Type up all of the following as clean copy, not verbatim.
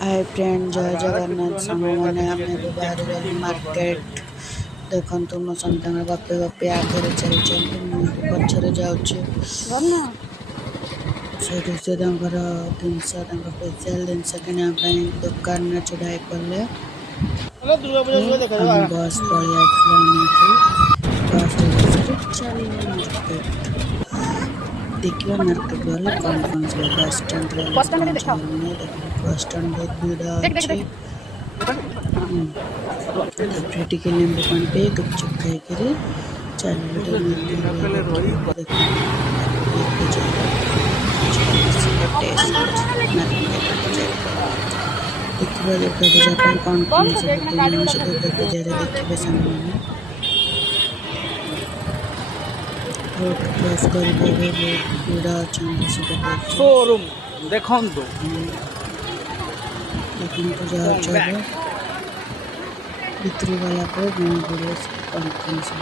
Hi friend, जय जगन्नाथ सांग मैंने आम बाहर गलु मार्केट। देखु मो सन्तान गपे गपे आगे चलते मुझे पछरे जाऊे से जिनस स्पेशल जिनस किणापी दुकान में छुड़ा कले बस पलि बस चल मार्केट देखिए मार्केट गले कौन कौन सब बस स्टैंड बस स्टैंड बहुत भीड़ अच्छे टिके नींबू पानी पे गुपचुप खाई चल देखिए दुर्गा पूजा पर कौन कौन सब दुर्गा पूजा देखिए सामने रोड क्रॉस कर बहुत भीड़ अच्छा शोरूम देखो पूजा भितर वाला को कौन कौन सब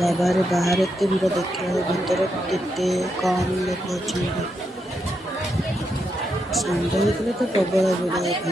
बाबा रे बाहर एत भीड़ देखिए भीतर केते कम लोग अच्छा संडे होते तो प्रबल भिड़ था।